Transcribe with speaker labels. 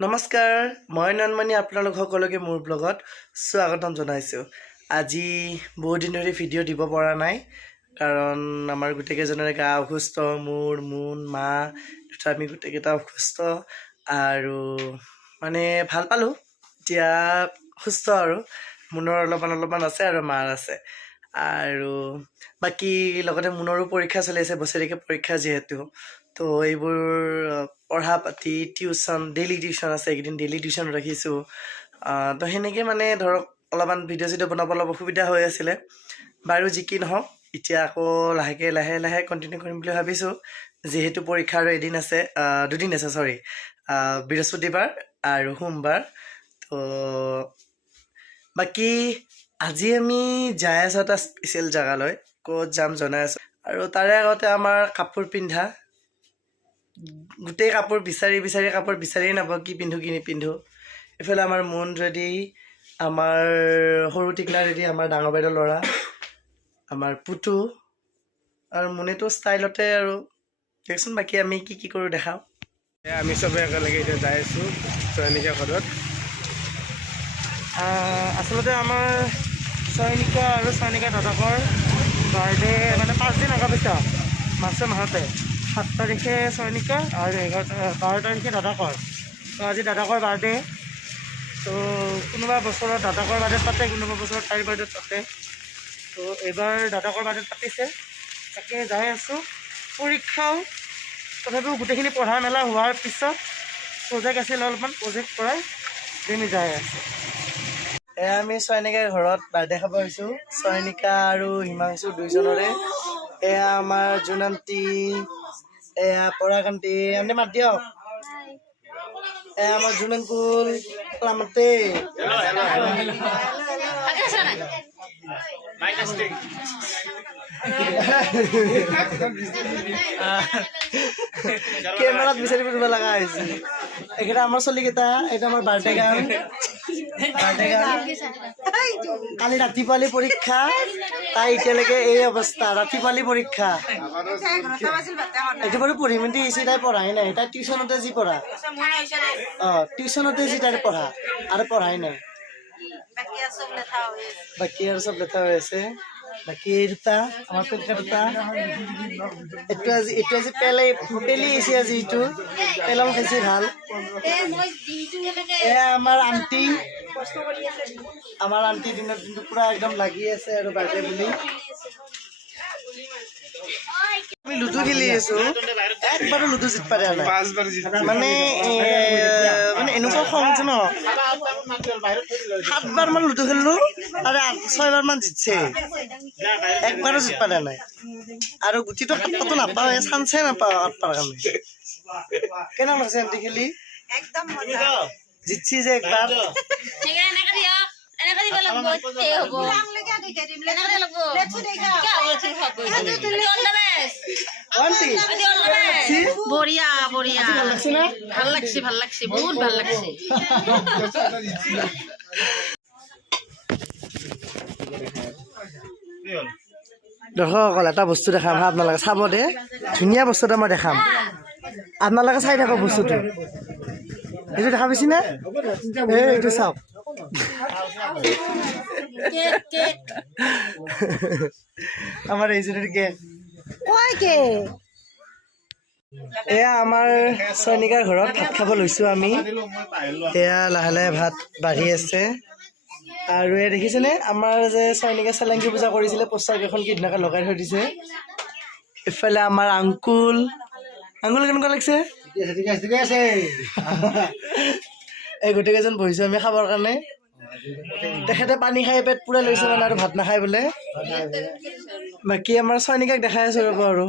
Speaker 1: নমস্কাৰ মই নয়নমণি আপোনালোক সকলোকে মোৰ ব্লগত স্বাগতম জনাইছোঁ। আজি বহুত দিন ধৰি ভিডিঅ' দিব পৰা নাই কাৰণ আমাৰ গোটেইকেইজনৰে গা অসুস্থ মোৰ মোন মা দেউতা আমি গোটেইকেইটা অসুস্থ আৰু মানে ভাল পালোঁ। এতিয়া সুস্থ আৰু মোনৰ অলপমান অলপমান আছে আৰু মাৰ আছে। আৰু বাকী লগতে মোনৰো পৰীক্ষা চলি আছে, বছৰেকীয়া পৰীক্ষা যিহেতু। তো এইবোৰ পঢ়া পাতি টিউশ্যন ডেইলি টিউশ্যন আছে, এইকেইদিন ডেইলি টিউশ্যন ৰাখিছোঁ। তো সেনেকৈ মানে ধৰক, অলপমান ভিডিঅ' চিডিঅ' বনাব অলপ অসুবিধা হৈ আছিলে। বাৰু যি কি নহওক, এতিয়া আকৌ লাহেকৈ, লাহে লাহে কণ্টিনিউ কৰিম বুলি ভাবিছোঁ। যিহেতু পৰীক্ষা আৰু এদিন আছে দুদিন আছে চৰি বৃহস্পতিবাৰ আৰু সোমবাৰ। তো বাকী আজি আমি যাই আছোঁ এটা স্পেচিয়েল জেগালৈ ক'ত যাম জনাই আছোঁ। আৰু তাৰে আগতে আমাৰ কাপোৰ পিন্ধা। গোটেই কাপোৰ বিচাৰি বিচাৰি কাপোৰ বিচাৰিয়ে নাপাওঁ কি পিন্ধো কি নিপিন্ধো। এইফালে আমাৰ মোন ৰেডি আমাৰ সৰু টিকলা ৰেডি আমাৰ ডাঙৰ বাইদেউ ল'ৰা আমাৰ পুতু আৰু মোনেতো ষ্টাইলতে আৰু। দিয়কচোন বাকী আমি কি কি কৰোঁ দেখাওঁ।
Speaker 2: এ, আমি চবে একেলগে এতিয়া যাই আছোঁ চয়নিকা ঘৰত।
Speaker 1: আচলতে আমাৰ চয়নিকা আৰু চয়নিকা দাদাকৰ বাৰ্থডে মানে পাঁচদিন আগৰ পিছত মাৰ্চৰ মাহতে। সাত তাৰিখে চয়নিকা আৰু এঘাৰ বাৰ তাৰিখে দাদাকৰ। তো আজি দাদাকৰ বাৰ্থডে। তো কোনোবা বছৰত দাদাকৰ বাৰ্থডে পাতে, কোনোবা বছৰত তাইৰ বাৰ্থডে পাতে। তো এইবাৰ দাদাকৰ বাৰ্থডে পাতিছে। তাকে যাই আছোঁ। পৰীক্ষাও, তথাপিও গোটেইখিনি পঢ়া মেলা হোৱাৰ পিছত প্ৰজেক্ট আছিল অলপমান প্ৰজেক্ট কৰাই আমি যাই আছোঁ। এয়া আমি চয়নিকাৰ ঘৰত বাৰ্থডে খাব আহিছোঁ। চয়নিকা আৰু হিমাংশু দুইজনৰে। এয়া আমাৰ জোনান্তি এয়া পৰাকান্তি আন্টি। মাত দিয়ক। এয়া আমাৰ জোনাংকুল লামতে কেমেৰাত বিচাৰি ফুৰিব লগা হৈছে। এইকেইটা আমাৰ চলিকেইটা এইটো আমাৰ বাৰ্থডে গান। বাৰ্থডে গান। কালি ৰাতিপুৱালি পৰীক্ষা তাই এতিয়ালৈকে এই অৱস্থা। ৰাতিপুৱালি পৰীক্ষা। এইটো বাৰু পঢ়িম বুলি আহিছে তাই পঢ়াই নাই। তাই টিউশ্যনতে যি পঢ়া। অ টিউশ্যনতে যি তাই পঢ়া আৰু পঢ়াই নাই। বাকী আৰু চব লেঠা হৈ আছে। বাকী আন্টি দিনের পেলকা এইটো আজি এইটো আজি পেলে আজি এইটো খাইছে ভালো। এয়া আমাৰ আণ্টি আমাৰ আণ্টি দিনত দিনটো পুৰা একদম লাগি আছে আৰু বাৰ্থডে বুলি। আমি লুডু খেলি আছো। একবাৰো লুডু জিত পাৰে নাই। মানে মানে এনেকুৱা খং হৈছে ন? সাতবাৰ মান লুডু খেলিলো আৰু আঠ- ছয়বাৰ মান জিতছে। একবাৰো জিত পাৰে নাই। আৰু গুটিটো সাতপাতো নাপাওঁ চান্সে নাপাওঁ সাতপাৰ কাৰণে। কেনে লাগিছে আণ্টি খেলি? জিতছি যে একবাৰ।
Speaker 3: এনেকে দিব লাগিব
Speaker 1: ভালো লাগছে না?
Speaker 3: ভালো লাগছে ভালো লাগছে বহুত ভালো লাগছে।
Speaker 1: দৰ্শকসকল এটা বস্তু দেখাম হা আপোনালোকে চাব দে। ধুনীয়া বস্তু এটা মই দেখাম। আপোনালোকে চাই থাকক বস্তুটো। এইটো দেখা পাইছি নে? এই এইটো চাওক। আমাৰ এইজনীৰ কেক
Speaker 4: কয়
Speaker 1: এয়া আমাৰ চয়নিকাৰ ঘৰত ভাত খাব লৈছোঁ আমি। এয়া লাহে লাহে ভাত বাঢ়ি আছে। আৰু এয়া দেখিছেনে? আমাৰ যে চয়নিকা চেলেংকি পূজা কৰিছিলে, পোষ্টাৰ কেইখন কিদিনাকে লগাই থৈ দিছে। ইফালে আমাৰ আংকুল। আংকুল কেনেকুৱা লাগিছে? এই গোটেইকেইজন বহিছোঁ আমি খাবৰ কাৰণে। তেখেতে পানী খাই পেট পুৰা লৈছে মানে আৰু ভাত নাখায় বোলে। বাকী আমাৰ চয়নিকাক দেখাই আছে ৰ'ব আৰু।